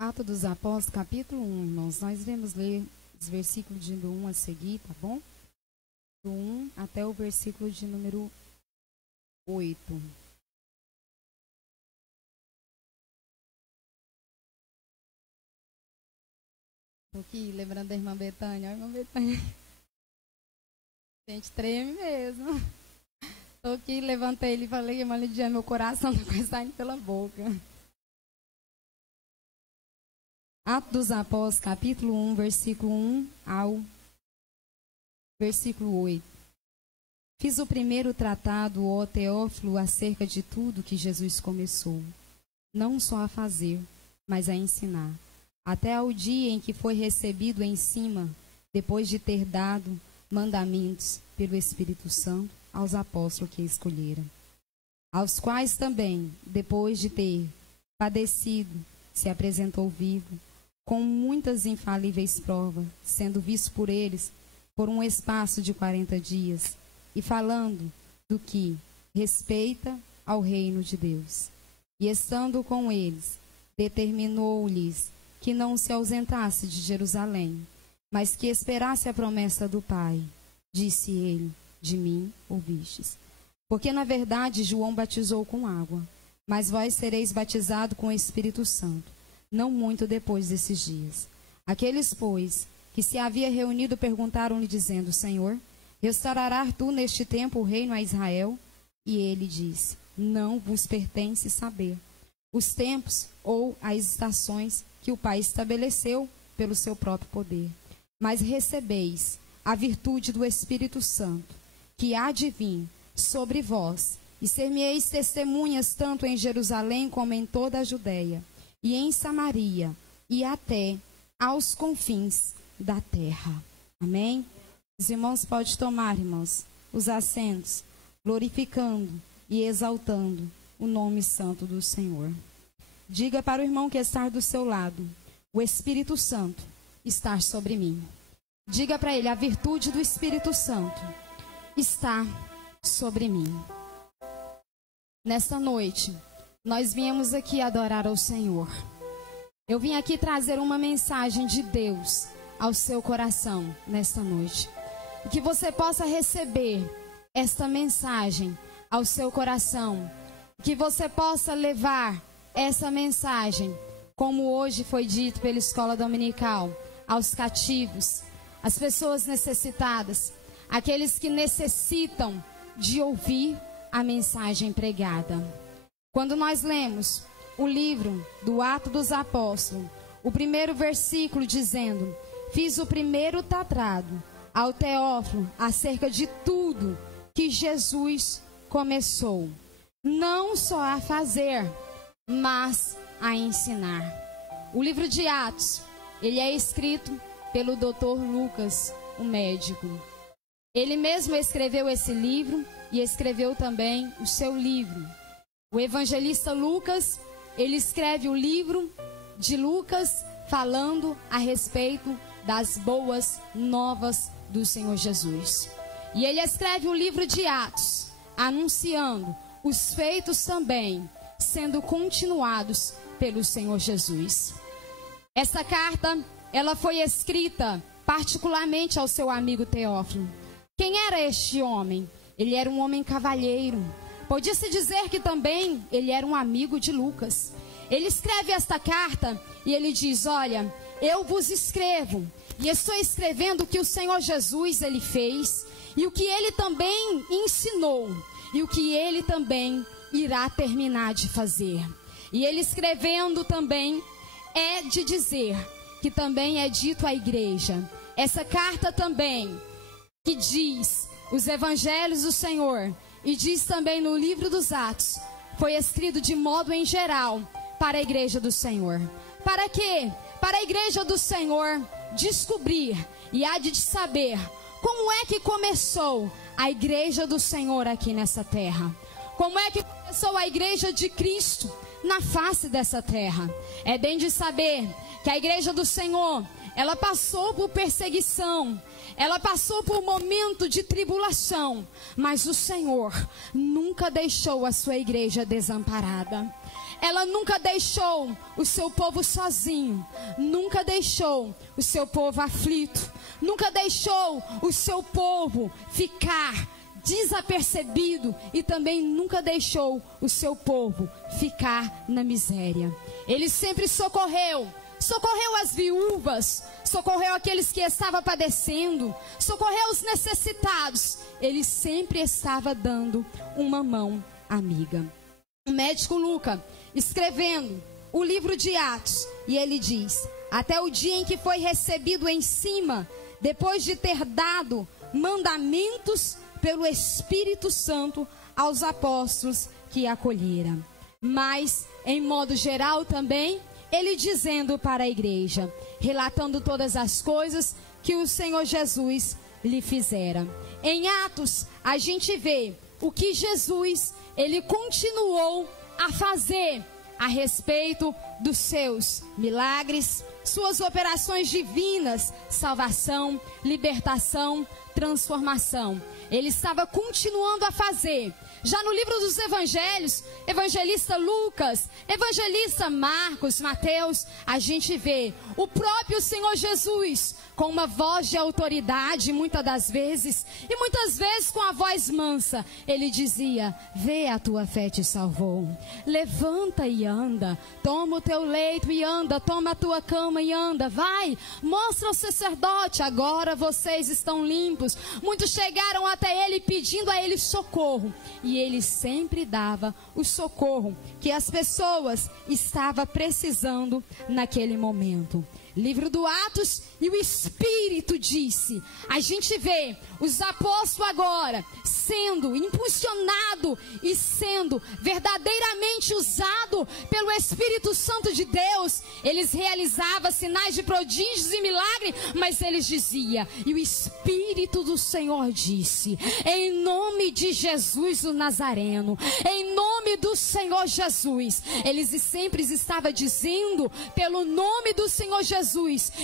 Atos dos Apóstolos, capítulo 1, irmãos. Nós iremos ler os versículos de 1 a seguir, tá bom? Do 1 até o versículo de número 8. Estou aqui lembrando da irmã Betânia. Olha a irmã Betânia. A gente treme mesmo. Estou aqui, levantei ele e falei, irmã Lidiane, meu coração está saindo pela boca. Atos dos Apóstolos, capítulo 1, versículo 1 ao versículo 8. Fiz o primeiro tratado, ó Teófilo, acerca de tudo que Jesus começou, não só a fazer, mas a ensinar, até ao dia em que foi recebido em cima, depois de ter dado mandamentos pelo Espírito Santo aos apóstolos que escolheram, aos quais também, depois de ter padecido, se apresentou vivo, com muitas infalíveis provas, sendo visto por eles por um espaço de 40 dias, e falando do que respeita ao reino de Deus. E estando com eles, determinou-lhes que não se ausentasse de Jerusalém, mas que esperasse a promessa do Pai. Disse ele, de mim ouvistes. Porque na verdade João batizou com água, mas vós sereis batizados com o Espírito Santo, não muito depois desses dias. Aqueles, pois, que se havia reunido perguntaram-lhe, dizendo, Senhor, restaurarás tu neste tempo o reino a Israel? E ele disse, não vos pertence saber os tempos ou as estações que o Pai estabeleceu pelo seu próprio poder. Mas recebeis a virtude do Espírito Santo, que há de vir sobre vós, e ser-me-eis testemunhas tanto em Jerusalém como em toda a Judeia, e em Samaria, e até aos confins da terra. Amém? Os irmãos podem tomar, irmãos, os assentos, glorificando e exaltando o nome santo do Senhor. Diga para o irmão que está do seu lado, o Espírito Santo está sobre mim. Diga para ele, a virtude do Espírito Santo está sobre mim. Nesta noite, nós viemos aqui adorar ao Senhor. Eu vim aqui trazer uma mensagem de Deus ao seu coração nesta noite. E que você possa receber esta mensagem ao seu coração. Que você possa levar essa mensagem, como hoje foi dito pela escola dominical, aos cativos, às pessoas necessitadas, aqueles que necessitam de ouvir a mensagem pregada. Quando nós lemos o livro do Atos dos Apóstolos, o primeiro versículo dizendo, fiz o primeiro tratado ao Teófilo acerca de tudo que Jesus começou, não só a fazer, mas a ensinar. O livro de Atos, ele é escrito pelo Dr. Lucas, o médico. Ele mesmo escreveu esse livro e escreveu também o seu livro. O evangelista Lucas, ele escreve o livro de Lucas falando a respeito das boas novas do Senhor Jesus. E ele escreve o livro de Atos, anunciando os feitos também sendo continuados pelo Senhor Jesus. Essa carta, ela foi escrita particularmente ao seu amigo Teófilo. Quem era este homem? Ele era um homem cavalheiro. Podia-se dizer que também ele era um amigo de Lucas. Ele escreve esta carta e ele diz, olha, eu vos escrevo e estou escrevendo o que o Senhor Jesus ele fez e o que ele também ensinou e o que ele também irá terminar de fazer. E ele escrevendo também é de dizer que também é dito à igreja. Essa carta também que diz os evangelhos do Senhor e diz também no livro dos Atos, foi escrito de modo em geral para a igreja do Senhor. Para quê? Para a igreja do Senhor descobrir e há de saber como é que começou a igreja do Senhor aqui nessa terra. Como é que começou a igreja de Cristo na face dessa terra. É bem de saber que a igreja do Senhor, ela passou por perseguição, ela passou por um momento de tribulação, mas o Senhor nunca deixou a sua igreja desamparada. ela nunca deixou o seu povo sozinho, nunca deixou o seu povo aflito, nunca deixou o seu povo ficar desapercebido e também nunca deixou o seu povo ficar na miséria. Ele sempre socorreu as viúvas, socorreu aqueles que estavam padecendo, socorreu os necessitados. Ele sempre estava dando uma mão amiga. O médico Lucas, escrevendo o livro de Atos, e ele diz: até o dia em que foi recebido em cima, depois de ter dado mandamentos pelo Espírito Santo aos apóstolos que acolheram. Mas, em modo geral também, ele dizendo para a igreja, relatando todas as coisas que o Senhor Jesus lhe fizera. Em Atos, a gente vê o que Jesus, ele continuou a fazer a respeito dos seus milagres, suas operações divinas, salvação, libertação, transformação. Ele estava continuando a fazer. Já no livro dos evangelhos, evangelista Lucas, evangelista Marcos, Mateus, a gente vê o próprio Senhor Jesus com uma voz de autoridade, muitas das vezes, e muitas vezes com a voz mansa. Ele dizia: vê, a tua fé te salvou. Levanta e anda. Toma o teu leito e anda. Toma a tua cama e anda. Vai, mostra ao sacerdote. Agora vocês estão limpos. Muitos chegaram até ele pedindo a ele socorro. E ele sempre dava o socorro que as pessoas estavam precisando naquele momento. Livro do Atos, e o Espírito disse. A gente vê os apóstolos agora sendo impulsionado e sendo verdadeiramente usado pelo Espírito Santo de Deus. Eles realizavam sinais de prodígios e milagres, mas eles diziam: e o Espírito do Senhor disse, em nome de Jesus o Nazareno, em nome do Senhor Jesus. Eles sempre estavam dizendo pelo nome do Senhor Jesus.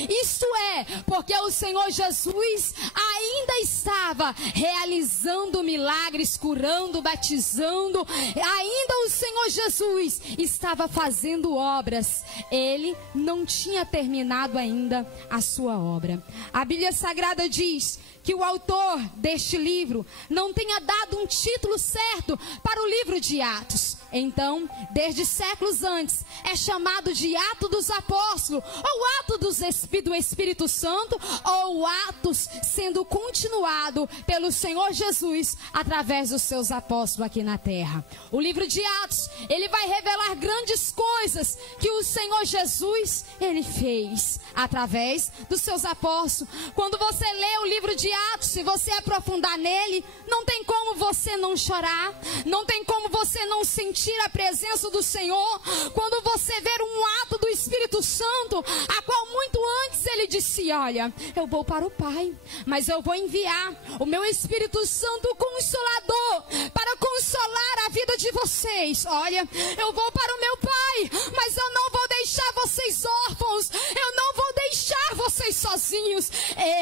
Isso é porque o Senhor Jesus ainda estava realizando milagres, curando, batizando. Ainda o Senhor Jesus estava fazendo obras. Ele não tinha terminado ainda a sua obra. A Bíblia Sagrada diz que o autor deste livro não tenha dado um título certo para o livro de Atos. Então, desde séculos antes, é chamado de Atos dos Apóstolos, ou Atos do Espírito Santo, ou Atos sendo continuado pelo Senhor Jesus através dos seus apóstolos aqui na terra. O livro de Atos, ele vai revelar grandes coisas que o Senhor Jesus, ele fez através dos seus apóstolos. Quando você lê o livro de Atos, se você aprofundar nele, não tem como você não chorar, não tem como você não sentir a presença do Senhor. Quando você ver um ato do Espírito Santo, a qual muito antes ele disse: olha, eu vou para o Pai, mas eu vou enviar o meu Espírito Santo, o Consolador, para consolar a vida de vocês. Olha, eu vou para o meu Pai, mas eu não vou deixar vocês órfãos, eu não vou deixar vocês sozinhos,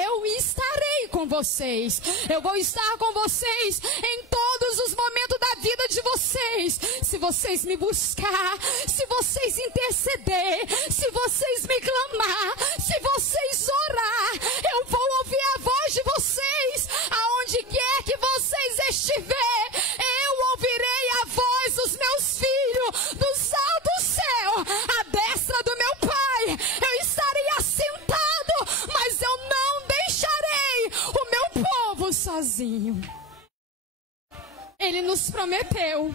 eu estarei com vocês, eu vou estar com vocês em todos os momentos da vida de vocês. Se vocês me buscar, se vocês interceder, se vocês me clamar, se vocês orar, eu vou ouvir a voz de vocês, aonde quer que vocês estiver, eu ouvirei a voz dos meus filhos, do sal do céu, a destra do meu Pai, eu estarei assentado, mas eu não deixarei o meu povo sozinho. Ele nos prometeu,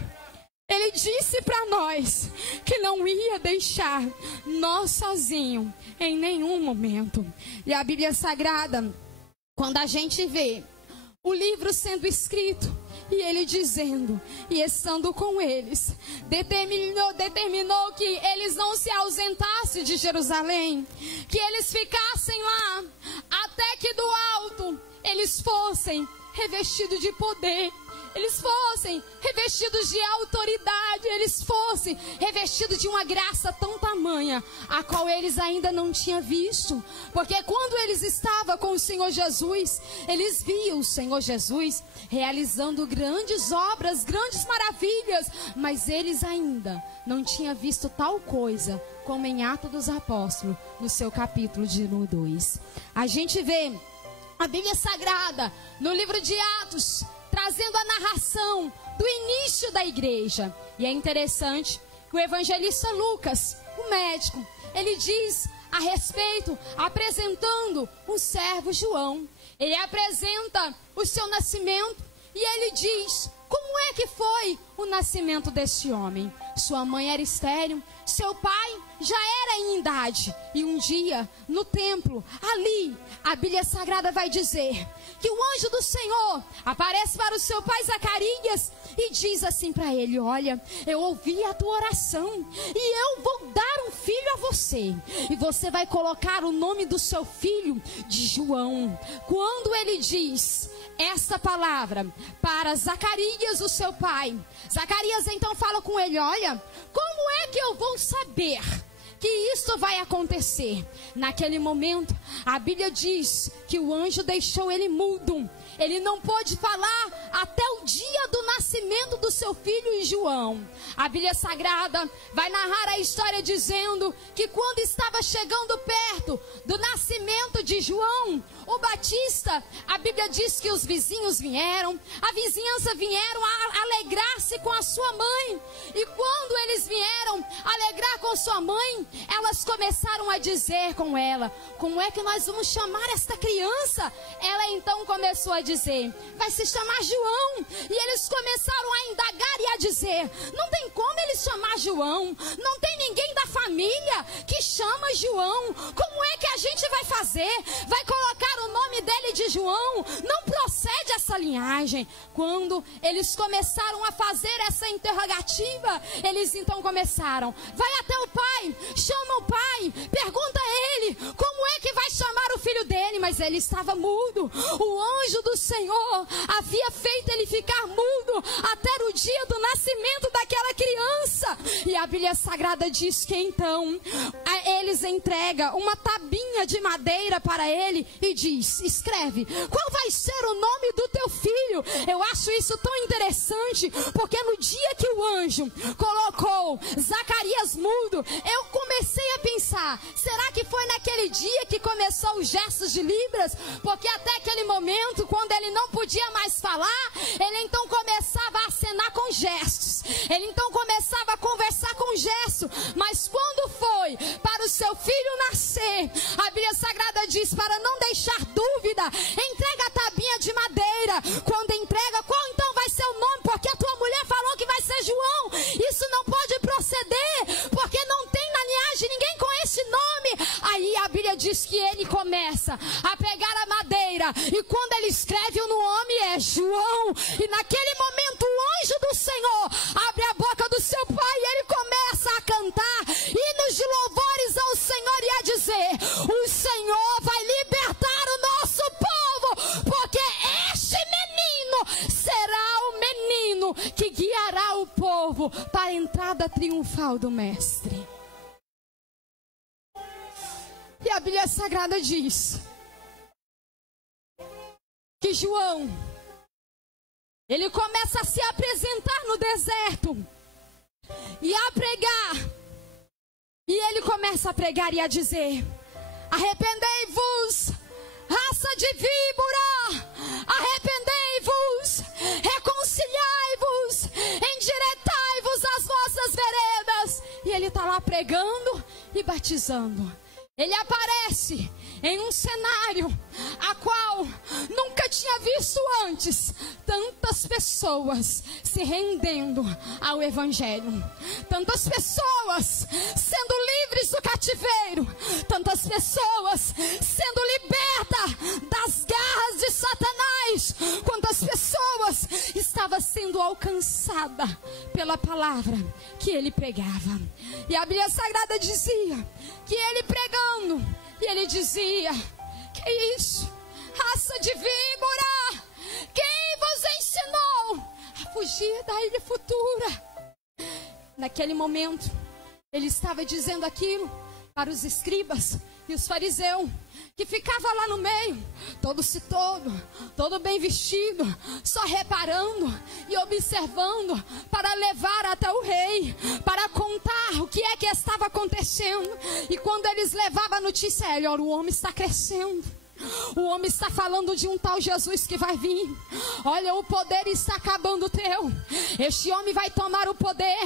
ele disse para nós que não ia deixar nós sozinhos em nenhum momento. E a Bíblia Sagrada, quando a gente vê o livro sendo escrito, e ele dizendo, e estando com eles, determinou que eles não se ausentassem de Jerusalém, que eles ficassem lá, até que do alto eles fossem revestidos de poder. eles fossem revestidos de autoridade, eles fossem revestidos de uma graça tão tamanha, a qual eles ainda não tinham visto. Porque quando eles estavam com o Senhor Jesus, eles viam o Senhor Jesus realizando grandes obras, grandes maravilhas, mas eles ainda não tinham visto tal coisa como em Atos dos Apóstolos, no seu capítulo de 2. A gente vê a Bíblia Sagrada, no livro de Atos, trazendo a narração do início da igreja. E é interessante que o evangelista Lucas, o médico, ele diz a respeito, apresentando o servo João. Ele apresenta o seu nascimento e ele diz como é que foi o nascimento deste homem. Sua mãe era estéril, seu pai já era em idade. E um dia, no templo, ali, a Bíblia Sagrada vai dizer que o anjo do Senhor aparece para o seu pai Zacarias e diz assim para ele: olha, eu ouvi a tua oração e eu vou dar um filho a você. E você vai colocar o nome do seu filho de João. Quando ele diz essa palavra para Zacarias, o seu pai, Zacarias então fala com ele: olha, como é que eu vou saber que isto vai acontecer? Naquele momento, a Bíblia diz que o anjo deixou ele mudo. Ele não pôde falar até o dia do nascimento do seu filho João. A Bíblia Sagrada vai narrar a história dizendo que quando estava chegando perto do nascimento de João o Batista, a Bíblia diz que os vizinhos vieram, a vizinhança vieram a alegrar-se com a sua mãe. E quando eles vieram alegrar com sua mãe, elas começaram a dizer com ela: como é que nós vamos chamar esta criança? Ela então começou a dizer: vai se chamar João. E eles começaram a indagar e a dizer: não tem como ele chamar João, não tem ninguém da família que chama João. Como é que a gente vai fazer? Vai colocar o nome dele de João? Não procede essa linhagem. Quando eles começaram a fazer essa interrogativa, eles então começaram: vai até o pai, chama o pai, pergunta a ele como é que vai chamar o filho dele. Mas ele estava mudo. O anjo do Senhor havia feito ele ficar mudo até o dia do nascimento daquela criança. E a Bíblia Sagrada diz que então eles entregam uma tabinha de madeira para ele e diz: escreve qual vai ser o nome do teu filho. Eu acho isso tão interessante, porque no dia que o anjo colocou Zacarias mudo, eu comecei a pensar: será que foi naquele dia que começou os gestos de Libras? Porque até aquele momento, quando ele não podia mais falar, ele então começava a acenar com gestos, ele então começava a conversar com gestos. Mas quando foi para o seu filho nascer, a Bíblia Sagrada diz: para não deixar dúvida, entrega a tabinha de madeira. Quando entrega, qual então vai ser o nome? Porque a tua mulher falou que vai ser João. Isso não pode proceder, porque não tem na linhagem ninguém com esse nome. Aí a Bíblia diz que ele começa a pegar a madeira, e quando ele escreve, o nome é João. E naquele momento o anjo do Senhor abre a boca do seu pai e ele começa a cantar hinos de louvores ao Senhor e a dizer: o Senhor vai libertar o nosso povo, porque este menino será o menino que guiará o povo para a entrada triunfal do Mestre. E a Bíblia Sagrada diz que João, ele começa a se apresentar no deserto e a pregar. E ele começa a pregar e a dizer: arrependei-vos, raça de víbora, arrependei-vos, reconciliai-vos, endireitai-vos as vossas veredas. E ele está lá pregando e batizando. Ele aparece em um cenário a qual nunca tinha visto antes tantas pessoas se rendendo ao Evangelho, tantas pessoas sendo livres do cativeiro, tantas pessoas sendo libertas das garras de Satanás, quantas pessoas estavam sendo alcançadas pela palavra que ele pregava. E a Bíblia Sagrada dizia que ele pregando, e ele dizia: que isso, raça de víbora, quem vos ensinou fugir da ilha futura. Naquele momento, ele estava dizendo aquilo para os escribas e os fariseus, que ficava lá no meio, todo bem vestido, só reparando e observando, para levar até o rei, para contar o que é que estava acontecendo. E quando eles levavam a notícia, olha, o homem está crescendo. O homem está falando de um tal Jesus que vai vir. Olha, o poder está acabando teu. Este homem vai tomar o poder.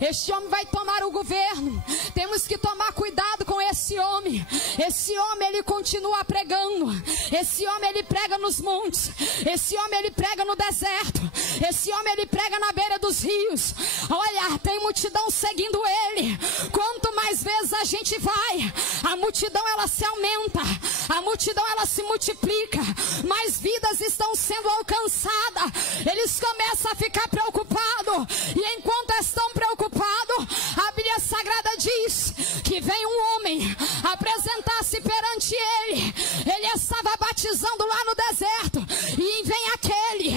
Este homem vai tomar o governo. Temos que tomar cuidado com esse homem. Esse homem, ele continua pregando. Esse homem, ele prega nos montes. Esse homem, ele prega no deserto. Esse homem, ele prega na beira dos rios. Olha, tem multidão seguindo ele. Quanto mais vezes a gente vai, a multidão, ela se aumenta. A multidão, ela se multiplica, mais vidas estão sendo alcançadas. Eles começam a ficar preocupados, e enquanto estão preocupados, a Bíblia Sagrada diz que vem um homem apresentar-se perante ele. Ele estava batizando lá no deserto, e vem aquele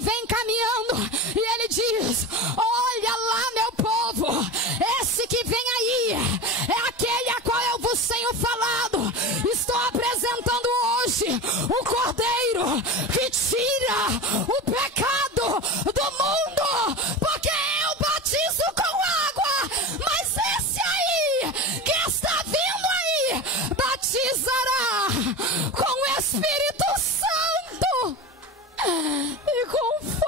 vem caminhando, e ele diz: olha lá, meu povo, esse que vem aí é aquele a qual eu vos tenho falado. Estou apresentando hoje o Cordeiro que tira o pecado do mundo, porque eu batizo com água, mas esse aí que está vindo aí batizará com o Espírito Santo e com fogo.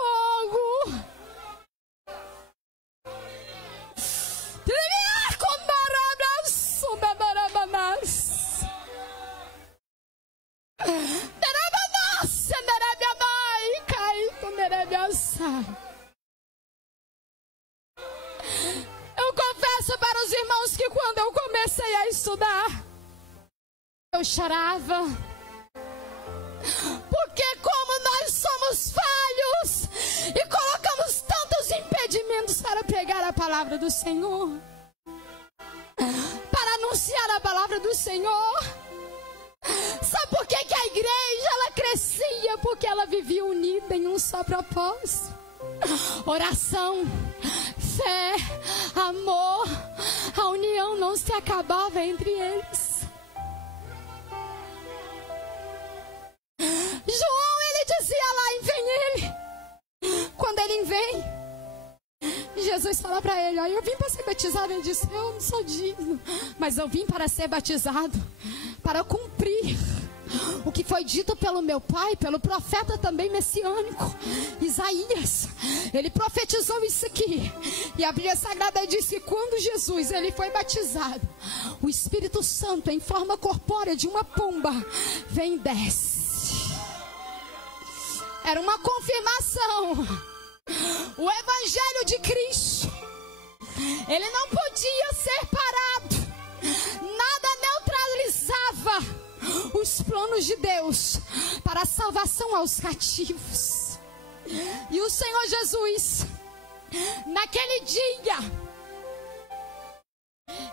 Eu confesso para os irmãos que quando eu comecei a estudar, eu chorava, porque como nós somos falhos e colocamos tantos impedimentos para pregar a palavra do Senhor, para anunciar a palavra do Senhor. Sabe por que a igreja, ela crescia? Porque ela vivia unida em um só propósito: oração, fé, amor. A união não se acabava entre eles. João, ele dizia lá, e vem ele. Quando ele vem, Jesus fala para ele: olha, eu vim para ser batizado. Ele disse: eu não sou digno, mas eu vim para ser batizado, para cumprir o que foi dito pelo meu pai, pelo profeta também messiânico, Isaías. Ele profetizou isso aqui. E a Bíblia Sagrada diz que quando Jesus, ele foi batizado, o Espírito Santo, em forma corpórea de uma pomba, vem e desce. Era uma confirmação. O Evangelho de Cristo, ele não podia ser parado. Nada neutralizava os planos de Deus para a salvação aos cativos. E o Senhor Jesus, naquele dia,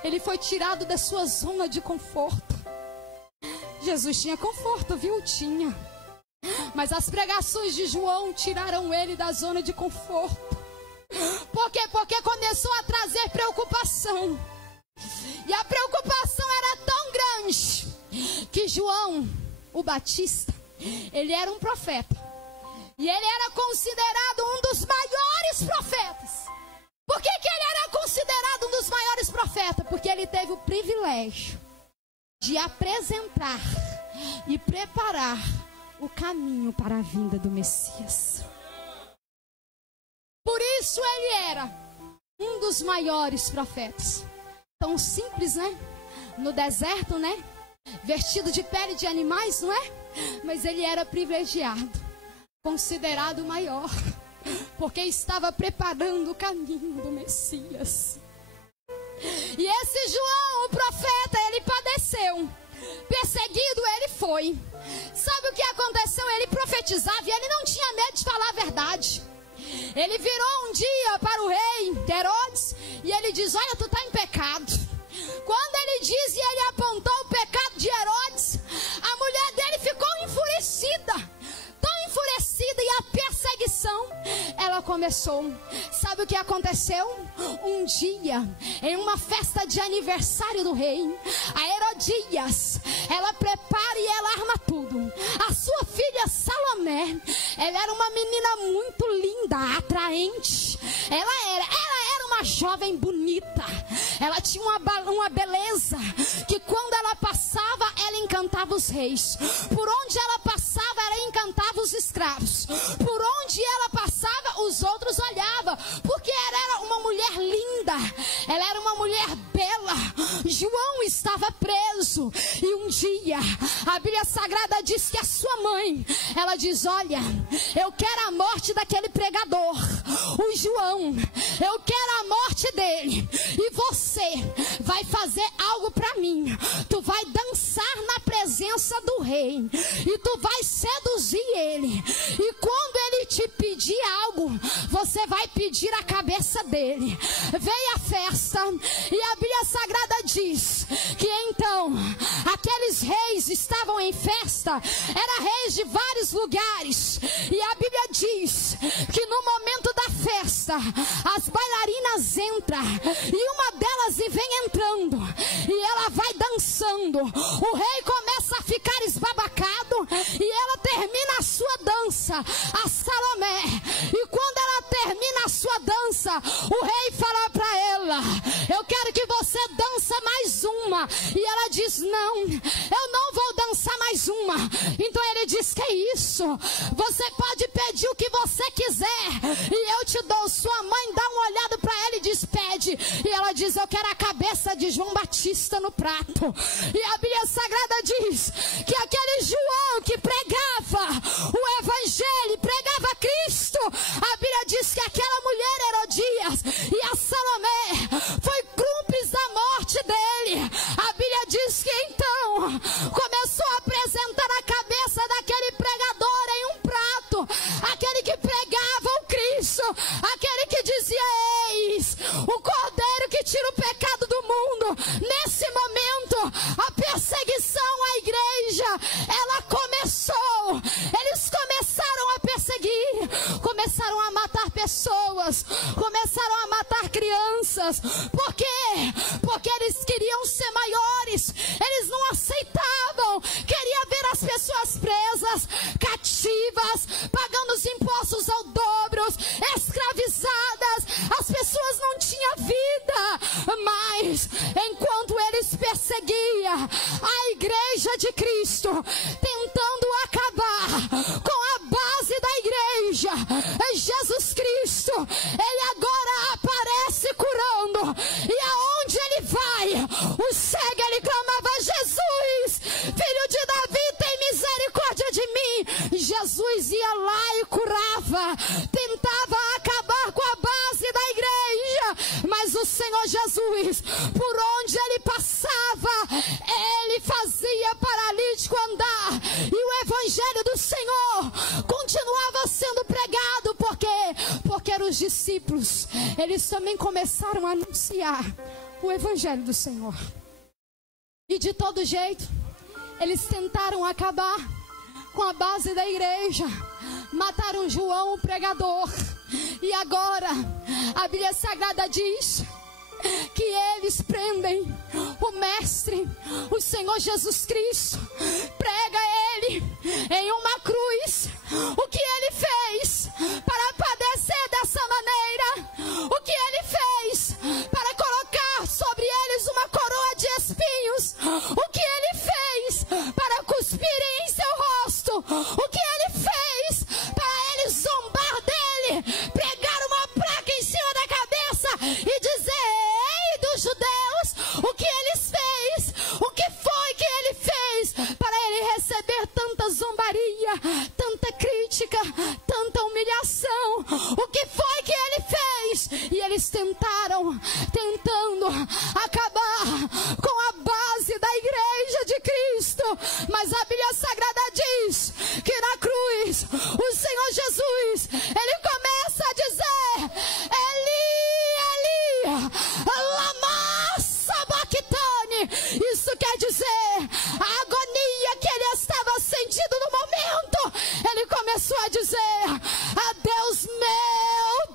ele foi tirado da sua zona de conforto. Jesus tinha conforto, viu? Tinha. Mas as pregações de João tiraram ele da zona de conforto. Por quê? Porque começou a trazer preocupação. E a preocupação era tão grande que João, o Batista, ele era um profeta. E ele era considerado um dos maiores profetas. Por que ele era considerado um dos maiores profetas? Porque ele teve o privilégio de apresentar e preparar o caminho para a vinda do Messias. Por isso ele era um dos maiores profetas. Tão simples, né? No deserto, né? Vestido de pele de animais, não é? Mas ele era privilegiado, considerado o maior, porque estava preparando o caminho do Messias. E esse João, o profeta, ele padeceu. Perseguido ele foi. Sabe o que aconteceu? Ele profetizava e ele não tinha medo de falar a verdade. Ele virou um dia para o rei Herodes e ele diz: olha, tu está em pecado. Quando ele diz e ele apontou o pecado de Herodes, a mulher dele ficou enfurecida. Tão enfurecida, e a perseguição começou. Sabe o que aconteceu? Um dia, em uma festa de aniversário do rei, a Herodias, ela prepara e ela arma tudo. A sua filha Salomé, ela era uma menina muito linda, atraente. Ela era uma jovem bonita. Ela tinha uma beleza que quando ela passava, ela encantava os reis. Por onde ela passava, ela encantava os escravos. Por onde ela passava, os outros olhavam, porque ela era uma mulher linda, ela era uma mulher bela. João estava preso e um dia a Bíblia Sagrada diz que a sua mãe, ela diz: olha, eu quero a morte daquele pregador, o João, eu quero a morte dele, e você vai fazer algo para mim. Tu vai dançar na presença do rei e tu vai seduzir ele, e quando ele te pedir algo, você vai pedir a cabeça dele. Veio a festa e a Bíblia Sagrada diz que então aqueles reis estavam em festa, eram reis de vários lugares, e a Bíblia diz que no momento da festa as bailarinas entram e uma delas vem entrando e ela vai dançando. O rei começa a ficar esbabacado e ela termina a sua dança, a Salomé, e quando ela termina a sua dança, o rei fala para ela: eu quero que você dança mais uma. E ela diz: não, eu não vou dançar mais uma. Então ele diz: que isso? Você pode pedir o que você quiser e eu te dou. Sua mãe dá uma olhada para ela e diz: pede. E ela diz: eu quero a cabeça de João Batista no prato. E a Bíblia Sagrada diz que aquele João que pregava o evangelho, pregava Cristo, a Bíblia diz que aquela mulher Herodias e a Salomé foi cúmplice da morte dele. A Bíblia diz que então começou a apresentar a cabeça daquele pregador em um prato, aquele que pregava o Cristo, aquele que dizia: eis o Cordeiro que tira o pecado do mundo. Nesse momento a perseguição à igreja, ela começou. Eles começaram a perseguir, começaram a matar pessoas, começaram a matar crianças. Por quê? Porque eles queriam ser maiores, eles não aceitavam, queria ver as pessoas presas, cativas, pagando os impostos ao dobro, escravizadas. As pessoas não tinham vida. Mas enquanto eles perseguiam a igreja de Cristo, tentando acabar com a base da igreja, Jesus Cristo, ele agora aparece curando. E aonde ele vai, o cego, ele clamava: Jesus, filho de Davi, tem misericórdia de mim. Jesus ia lá e curava, tentava acabar com a base da igreja, mas o Senhor Jesus, por onde ele passava, ele fazia paralítico andar, e o evangelho do Senhor continuava sendo pregado. Por quê? Porque eram os discípulos, eles também começaram a anunciar o evangelho do Senhor. E de todo jeito, eles tentaram acabar com a base da igreja, mataram João, o pregador. E agora a Bíblia Sagrada diz que eles prendem o mestre, o Senhor Jesus Cristo, prega ele em uma cruz. O que ele fez para padecer dessa maneira? O que ele fez para colocar sobre eles uma coroa de espinhos? O que ele fez para cuspirem em seu rosto? O que ele fez para eles zombar dele, pregar uma placa em cima da cabeça e dizer: ei dos judeus, o que eles fez? O que foi que ele fez para ele receber tanta zombaria, tanta crítica, tanta humilhação? O que foi que ele fez? E eles tentando acabar com a base da igreja de Cristo. Mas a Bíblia Sagrada diz que na cruz o Senhor Jesus, ele começa a dizer: Eli, Eli, lama sabachthani. Isso quer dizer, a agonia que ele estava sentindo no momento, ele começou a dizer: Deus meu,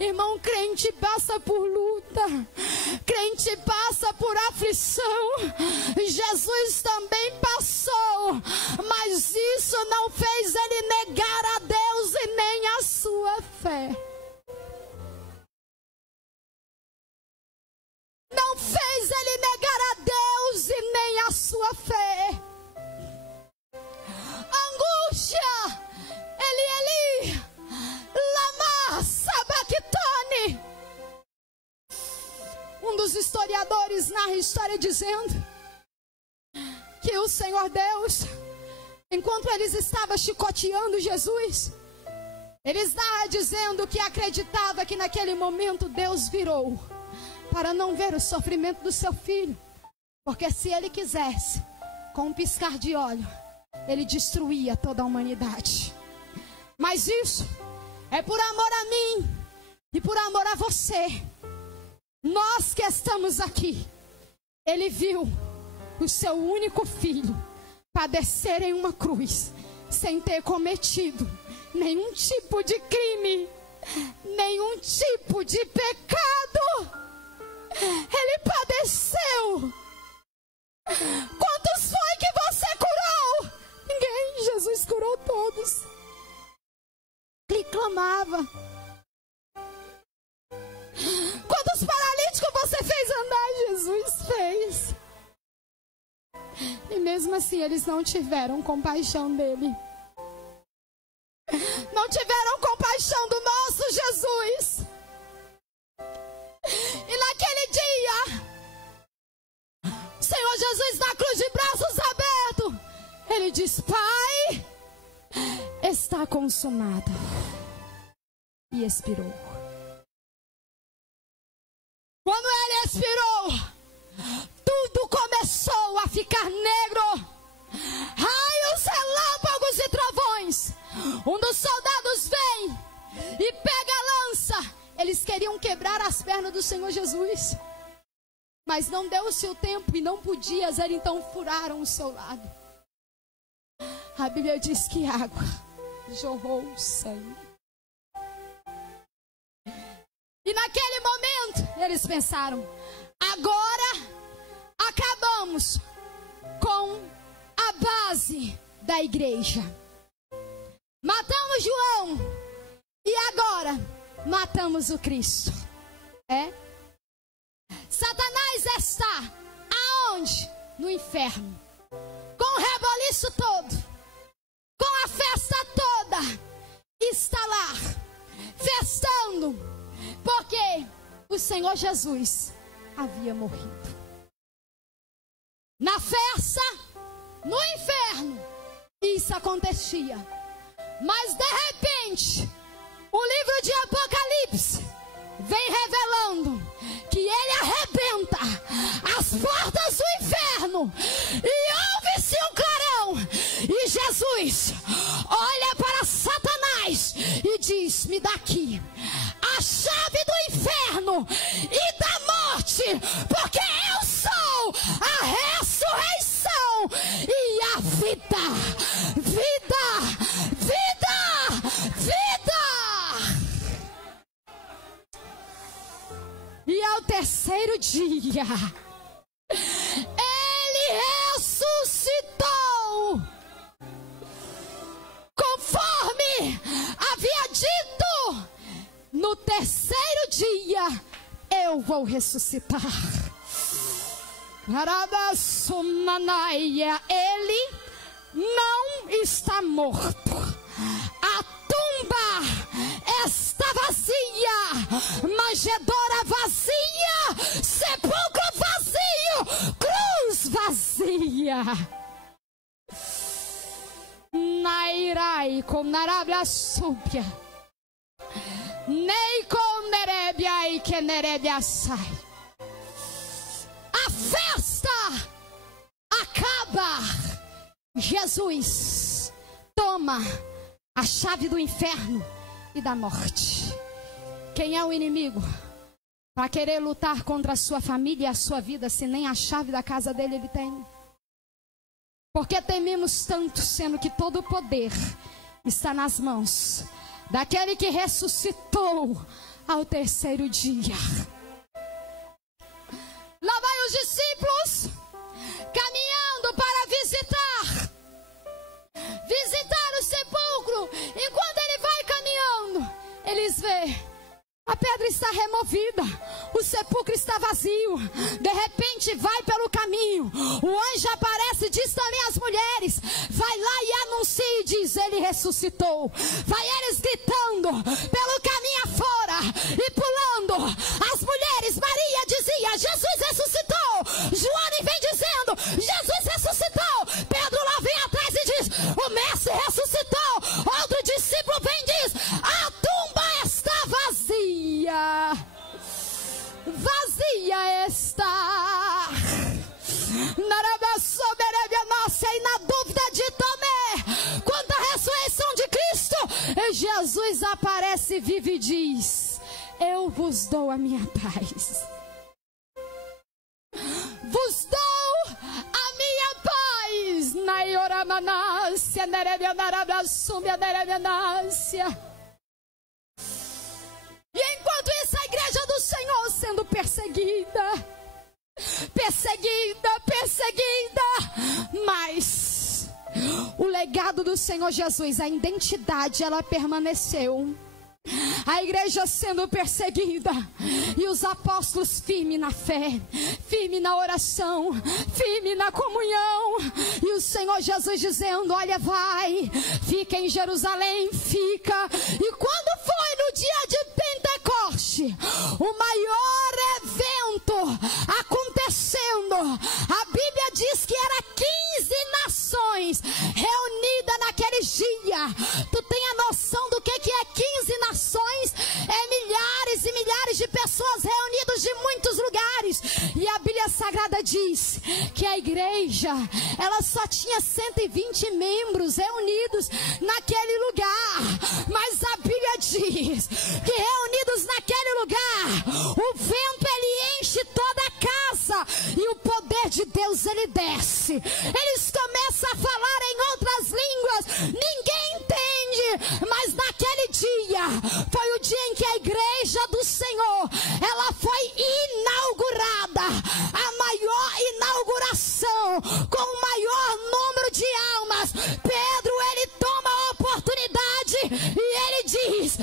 Irmão, crente passa por luta, crente passa por aflição. Jesus também passou, mas isso não fez ele negar a Deus e nem a sua fé. Não fez ele negar a Deus e nem a sua fé. Angústia, Eli, lama sabachthani. Um dos historiadores narra a história dizendo que o Senhor Deus, enquanto eles estavam chicoteando Jesus, eles narram dizendo que acreditava que naquele momento Deus virou para não ver o sofrimento do seu filho, porque se ele quisesse, com um piscar de olho, ele destruía toda a humanidade. Mas isso é por amor a mim e por amor a você. Nós que estamos aqui, ele viu o seu único filho padecer em uma cruz, sem ter cometido nenhum tipo de crime, nenhum tipo de pecado. Ele padeceu. Quantos foi que você curou? Ninguém. Jesus curou todos. Ele clamava. Quantos paralíticos você fez andar? Jesus fez. E mesmo assim eles não tiveram compaixão dele. Não tiveram compaixão do nosso Jesus. E naquele dia, o Senhor Jesus na cruz de braços abertos, ele diz: Pai, está consumado. E expirou. Quando ele expirou, tudo começou a ficar negro. Raios, relâmpagos e trovões. Um dos soldados vem e pega a lança. Eles queriam quebrar as pernas do Senhor Jesus, mas não deu-se o tempo e não podia, eles então furaram o seu lado. A Bíblia diz que água jorrou o sangue. E naquele momento eles pensaram: agora acabamos com a base da igreja. Matamos João e agora matamos o Cristo. Satanás está aonde? No inferno, com o reboliço todo, com a festa toda, está lá festando, porque o Senhor Jesus havia morrido. Na festa, no inferno, isso acontecia. Mas de repente, o livro de Apocalipse vem revelando que ele arrebenta as portas do inferno e ouve-se um clarão. E Jesus olha para Satanás e diz: me dá aqui a chave do inferno e da morte, porque eu sou a ressurreição e a vida. Vida, vida, vida. E ao terceiro dia, ele ressuscitou, conforme havia dito: no terceiro dia eu vou ressuscitar. Ele não está morto. A tumba está vazia, manjedoura vazia, sepulcro vazio, cruz vazia. Nairai com narabia súbia, nei com nerebia e que nerebia sai. A festa acaba. Jesus toma a chave do inferno e da morte. Quem é o inimigo para querer lutar contra a sua família e a sua vida, se nem a chave da casa dele ele tem? Porque tememos tanto, sendo que todo o poder está nas mãos daquele que ressuscitou ao terceiro dia. Lá vai os discípulos caminhando para visitar o sepulcro. Enquanto ele vai caminhando, eles veem: a pedra está removida, o sepulcro está vazio. De repente vai pelo caminho, o anjo aparece e diz também às mulheres: vai lá e anuncia e diz: ele ressuscitou. Vai eles gritando pelo caminho afora e pulando. As mulheres, Maria dizia: Jesus ressuscitou. Joana vem dizendo: Jesus ressuscitou. Pedro lá vem atrás e diz: o mestre ressuscitou. Outro discípulo vem e diz: a tumba está vazia. Vazia está. E na dúvida de Tomé quanto à ressurreição de Cristo, Jesus aparece vivo e diz: eu vos dou a minha paz. Vos dou a minha paz. E enquanto isso, a igreja do Senhor sendo perseguida, mas o legado do Senhor Jesus, a identidade, ela permaneceu. A igreja sendo perseguida e os apóstolos firmes na fé, firmes na oração, firmes na comunhão, e o Senhor Jesus dizendo: olha, vai, fica em Jerusalém, fica. E quando foi no dia de Pentecoste, o maior evento acontecendo, a Bíblia diz que era 15 nações reunidas naquele dia. Tu tem a noção do que é 15 nações? É milhares e milhares de pessoas reunidas de muitos lugares. E a Bíblia Sagrada diz que a igreja, ela só tinha 120 membros reunidos naquele lugar. Mas a Bíblia diz que reunidos naquele lugar, o vento ele enche toda a casa e o poder de Deus ele desce. Eles começam a falar em outras línguas, ninguém entende, mas naquele dia foi o dia em que a igreja do Senhor, ela foi inaugurada, a maior inauguração, com o maior número de almas. Pedro, ele toma a oportunidade e ele diz: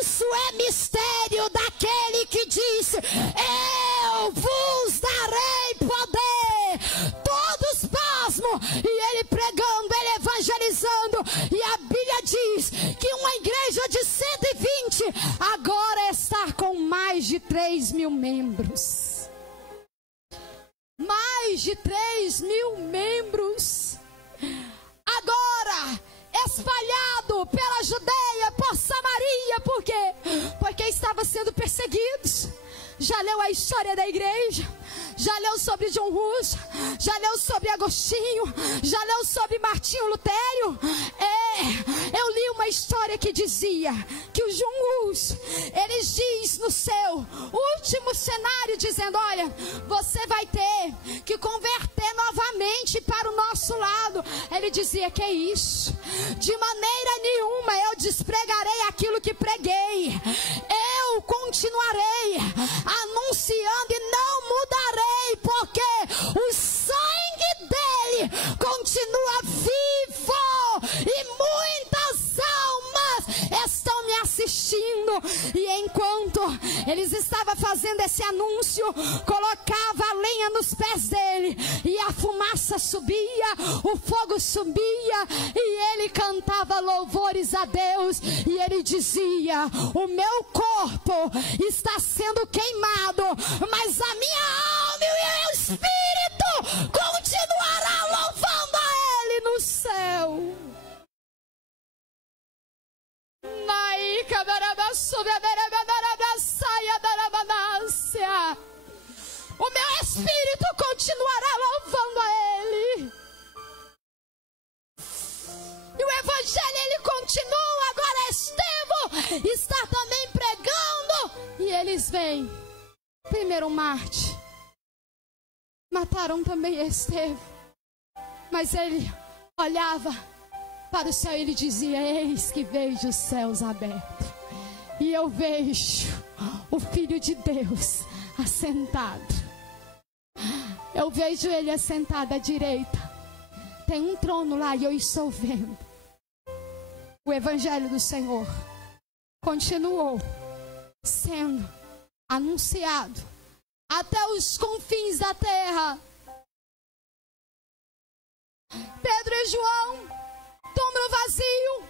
isso é mistério daquele que disse: eu vos darei poder. Todos pasmam, e ele pregando, ele evangelizando, e a Bíblia diz que uma igreja de 120 agora está com mais de 3.000 membros. Mais de 3.000 membros. Agora espalhado pela Judeia, por Samaria. Por quê? Porque estava sendo perseguidos. Já leu a história da igreja? Já leu sobre John Hus? Já leu sobre Agostinho? Já leu sobre Martinho Lutério? Eu li uma história que dizia que o John Hus, ele diz no seu último cenário, dizendo: olha, você vai ter que converter novamente para o nosso lado. Ele dizia: que é isso? De maneira nenhuma eu despregarei aquilo que preguei. Eu continuarei anunciando e não mudarei, porque o sangue dele continua vivo e muitas almas estão me assistindo. E enquanto eles estavam fazendo esse anúncio, colocava a lenha nos pés dele e a fumaça subia, o fogo subia, e ele cantava louvores a Deus, e ele dizia: o meu corpo está sendo queimado, mas a minha alma e o meu espírito continuará louvando a ele no céu. O meu espírito continuará louvando a ele. E o evangelho ele continua. Agora Estevão está também pregando. E eles vêm. Primeiro Marte. Mataram também Estevão. Mas ele olhava para o céu e ele dizia: eis que vejo os céus abertos. E eu vejo o Filho de Deus assentado. Eu vejo ele assentado à direita. Tem um trono lá e eu estou vendo. O Evangelho do Senhor continuou sendo anunciado até os confins da terra. Pedro e João, túmulo vazio,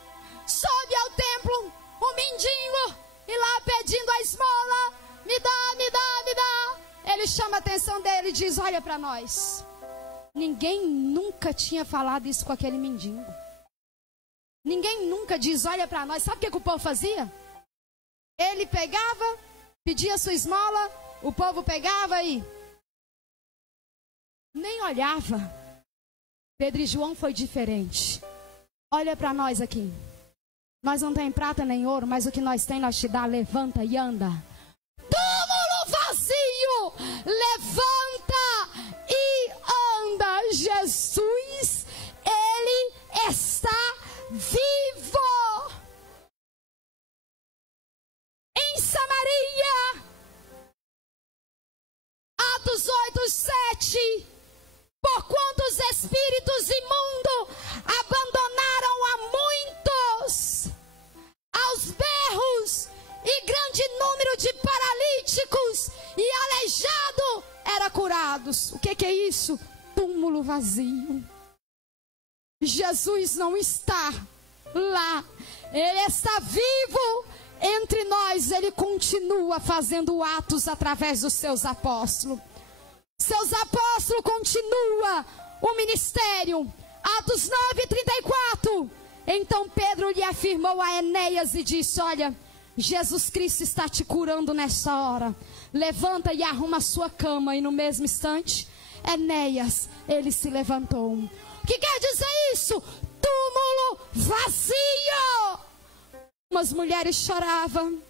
sobe ao templo, um mendigo, e lá pedindo a esmola, me dá, me dá, me dá. Ele chama a atenção dele e diz, olha para nós. Ninguém nunca tinha falado isso com aquele mendigo. Ninguém nunca diz, olha para nós. Sabe o que o povo fazia? Ele pegava, pedia sua esmola, o povo pegava e nem olhava. Pedro e João foi diferente. Olha para nós aqui. Nós não tem prata nem ouro, mas o que nós tem nós te dá, levanta e anda. Túmulo vazio, levanta e anda. Jesus, ele está vivo. Em Samaria, Atos 8:7. Porquanto os espíritos imundos abandonaram a muitos, aos berros, e grande número de paralíticos e aleijados eram curados. O que é isso? Túmulo vazio. Jesus não está lá. Ele está vivo entre nós. Ele continua fazendo atos através dos seus apóstolos. Seus apóstolos continuam o ministério. Atos 9:34. Então Pedro lhe afirmou a Enéas e disse, olha, Jesus Cristo está te curando nessa hora. Levanta e arruma a sua cama. E no mesmo instante, Enéas, ele se levantou. O que quer dizer isso? Túmulo vazio. Umas mulheres choravam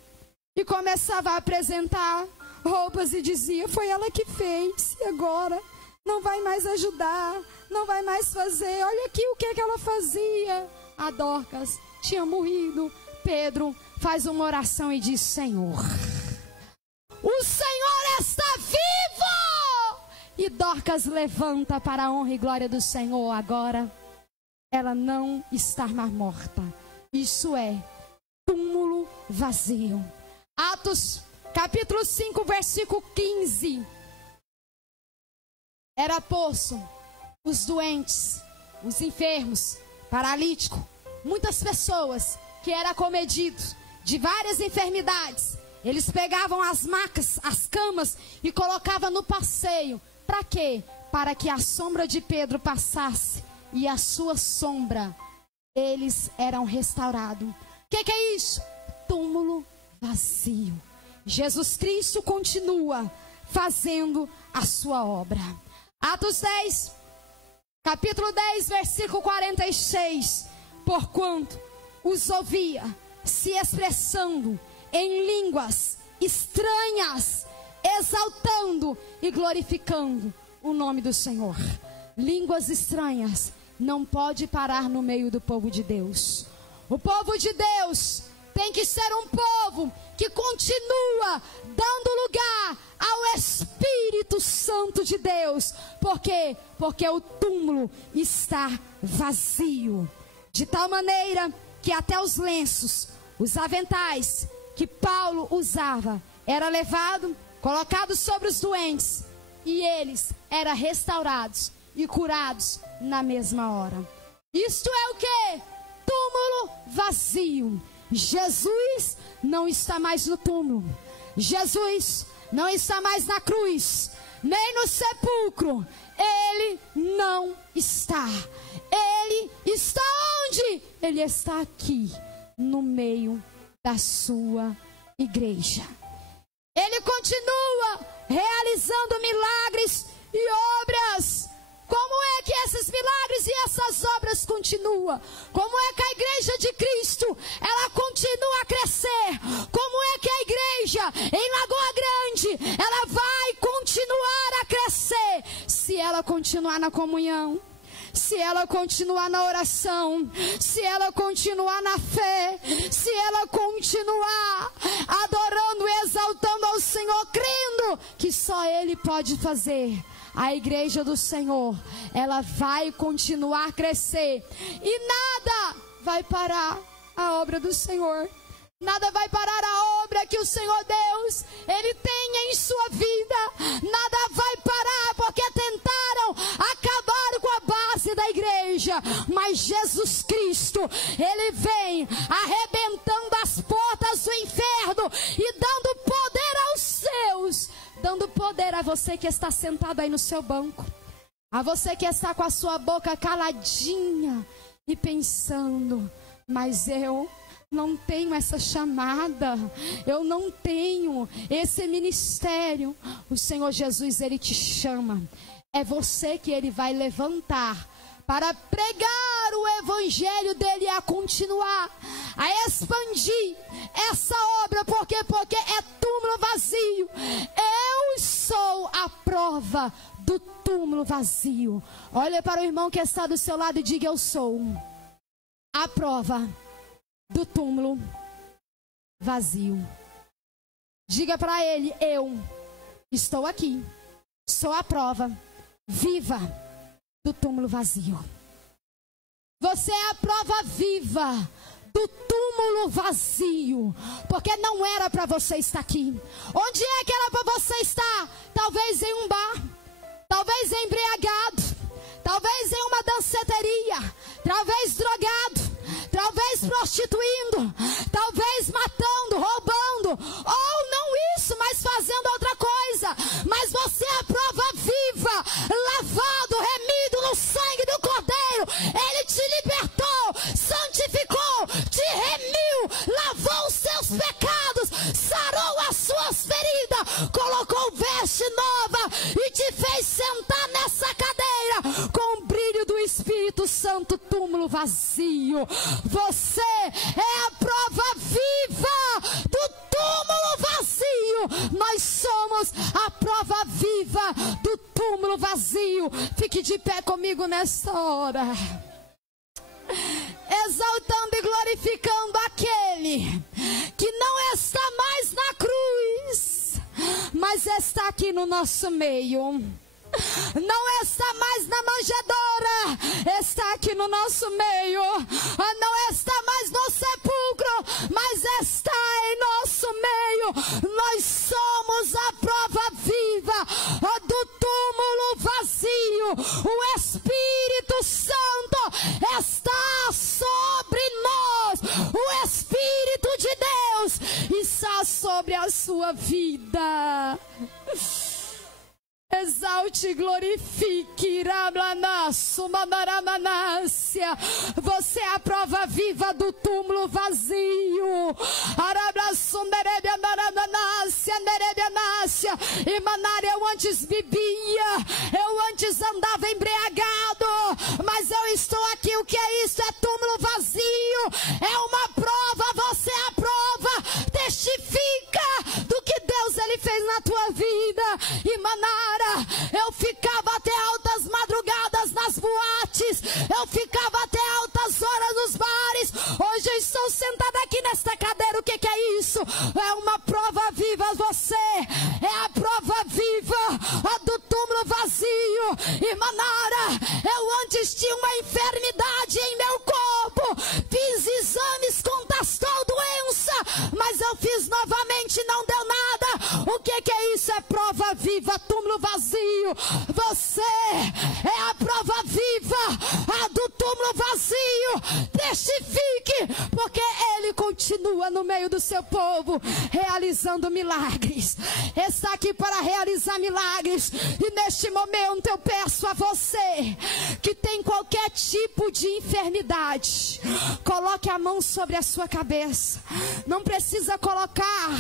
e começavam a apresentar roupas e dizia, foi ela que fez, e agora não vai mais ajudar, não vai mais fazer. Olha aqui o que ela fazia. A Dorcas tinha morrido. Pedro faz uma oração e diz, Senhor, o Senhor está vivo. E Dorcas levanta para a honra e glória do Senhor. Agora ela não está mais morta. Isso é túmulo vazio. Atos capítulo 5, versículo 15. Era posto os doentes, os enfermos, paralíticos, muitas pessoas que eram acometidos de várias enfermidades. Eles pegavam as macas, as camas e colocavam no passeio. Para quê? Para que a sombra de Pedro passasse e a sua sombra, eles eram restaurados. O que é isso? Túmulo vazio. Jesus Cristo continua fazendo a sua obra. Atos 10, capítulo 10, versículo 46. Porquanto os ouvia se expressando em línguas estranhas, exaltando e glorificando o nome do Senhor. Línguas estranhas não pode parar no meio do povo de Deus. O povo de Deus tem que ser um povo que continua dando lugar ao Espírito Santo de Deus. Por quê? Porque o túmulo está vazio. De tal maneira que até os lenços, os aventais que Paulo usava, era levado, colocado sobre os doentes, e eles eram restaurados e curados na mesma hora. Isto é o quê? Túmulo vazio. Jesus não está mais no túmulo. Jesus não está mais na cruz, nem no sepulcro. Ele não está. Ele está onde? Ele está aqui, no meio da sua igreja. Ele continua realizando milagres e obras. Como é que esses milagres e essas obras continuam? Como é que a igreja de Cristo, ela continua a crescer? Como é que a igreja em Lagoa Grande, ela vai continuar a crescer? Se ela continuar na comunhão, se ela continuar na oração, se ela continuar na fé, se ela continuar adorando e exaltando Senhor, crendo que só Ele pode fazer, a igreja do Senhor, ela vai continuar a crescer. E nada vai parar a obra do Senhor. Nada vai parar a obra que o Senhor Deus, Ele tem em sua vida. Nada vai parar, porque tentaram acabar com a base da igreja. Mas Jesus Cristo, Ele vem arrebentando as portas do inferno e dando poder aos seus. Dando poder a você que está sentado aí no seu banco. A você que está com a sua boca caladinha e pensando, mas eu não tenho essa chamada, eu não tenho esse ministério. O Senhor Jesus, Ele te chama. É você que Ele vai levantar para pregar o evangelho dele, a continuar, a expandir essa obra. Por quê? Porque é túmulo vazio. Eu sou a prova do túmulo vazio. Olha para o irmão que está do seu lado e diga: eu sou a prova do túmulo vazio. Diga para ele: eu estou aqui, sou a prova viva do túmulo vazio. Você é a prova viva do túmulo vazio, porque não era para você estar aqui. Onde é que era para você estar? Talvez em um bar, talvez embriagado, talvez em uma danceteria, talvez drogado, talvez prostituindo, talvez matando, roubando, ou não isso, mas fazendo outra coisa. Mas você é a prova viva, lavado, remido no sangue do Cordeiro. Ele te libertou, santificou, te remiu, lavou os seus pecados, sarou as suas feridas, colocou veste nova e te fez sentar nessa cadeira com o brilho do Espírito Santo. Túmulo vazio. Você é a prova viva do túmulo vazio. Nós somos a prova viva do túmulo vazio. Fique de pé comigo nesta hora, exaltando e glorificando aquele que não está mais na cruz, mas está aqui no nosso meio. Não está mais na manjedoura, está aqui no nosso meio. Não está mais no sepulcro, mas está em nosso meio. Nós somos a prova viva do túmulo vazio. O Espírito Santo está sobre nós. O Espírito de Deus está sobre a sua vida. Exalte e glorifique. Você é a prova viva do túmulo vazio. E Manária, eu antes bebia, eu antes andava embriagado, mas eu estou aqui. O que é isso? É túmulo vazio. É uma prova. Você é a prova. Testifica do que Deus Ele fez na tua vida. E Manara, eu ficava até altas madrugadas nas boates, eu ficava até altas horas nos bares. Hoje eu estou sentada aqui nesta cadeira. O que é isso? É uma prova viva. Você é a prova viva do túmulo vazio. E Manara, eu antes tinha uma enfermidade em meu corpo, fiz exames com tal doença, mas eu fiz novamente, não deu nada. O que é isso? É prova viva, túmulo vazio. Você é a prova viva do túmulo vazio. Testifique, porque Ele continua no meio do seu povo, realizando milagres. Está aqui para realizar milagres. E neste momento eu peço a você que tem qualquer tipo de enfermidade, coloque a mão sobre a sua cabeça. Não precisa colocar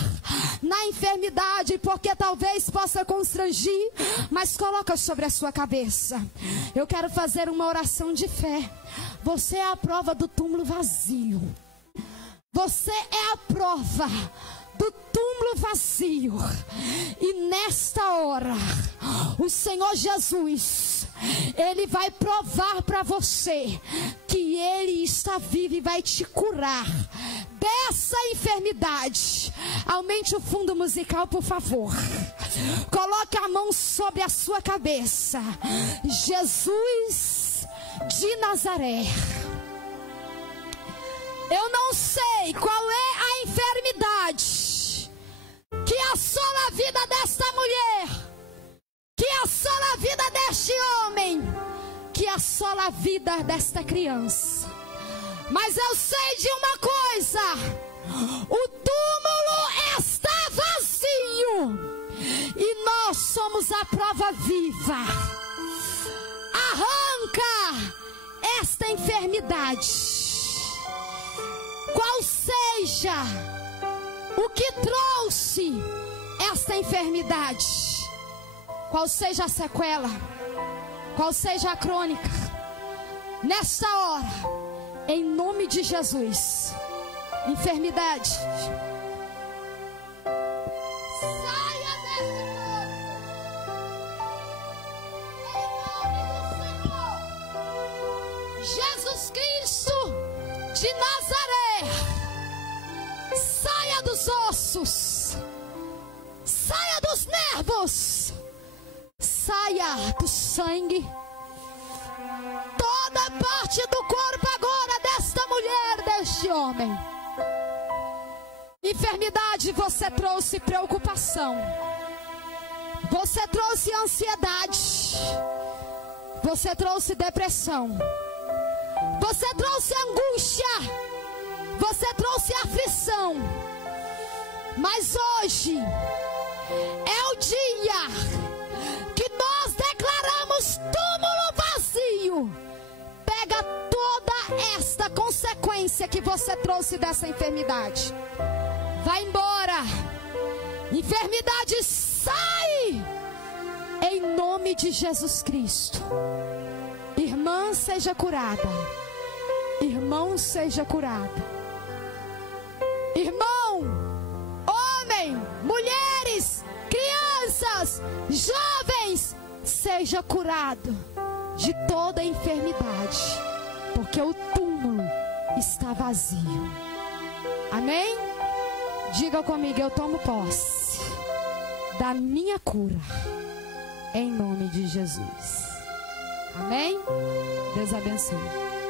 na enfermidade, porque talvez possa constrangir, mas coloca sobre a sua cabeça. Eu quero fazer uma oração de fé. Você é a prova do túmulo vazio. Você é a prova do túmulo vazio. E nesta hora, o Senhor Jesus, Ele vai provar para você que Ele está vivo e vai te curar dessa enfermidade. Aumente o fundo musical, por favor. Coloque a mão sobre a sua cabeça. Jesus de Nazaré. Eu não sei qual é a enfermidade que assola a vida desta mulher, que assola a vida deste homem, que assola a vida desta criança. Mas eu sei de uma coisa: o túmulo está vazio e nós somos a prova viva. Arranca esta enfermidade, qual seja o que trouxe esta enfermidade, qual seja a sequela, qual seja a crônica, nesta hora, em nome de Jesus, enfermidade, saia desse corpo, em nome do Senhor Jesus Cristo de Nazaré. Saia dos ossos, saia dos nervos, saia do sangue, toda parte do corpo agora desta mulher, deste homem. Enfermidade, você trouxe preocupação, você trouxe ansiedade, você trouxe depressão, você trouxe angústia, você trouxe aflição. Mas hoje é o dia que nós declaramos túmulo vazio. Pega toda esta consequência que você trouxe dessa enfermidade, vai embora. Enfermidade, sai em nome de Jesus Cristo. Irmã, seja curada. Irmão, seja curado. Irmão, homem, mulheres, crianças, jovens, seja curado de toda enfermidade, porque o túmulo está vazio. Amém? Diga comigo: eu tomo posse da minha cura, em nome de Jesus. Amém? Deus abençoe.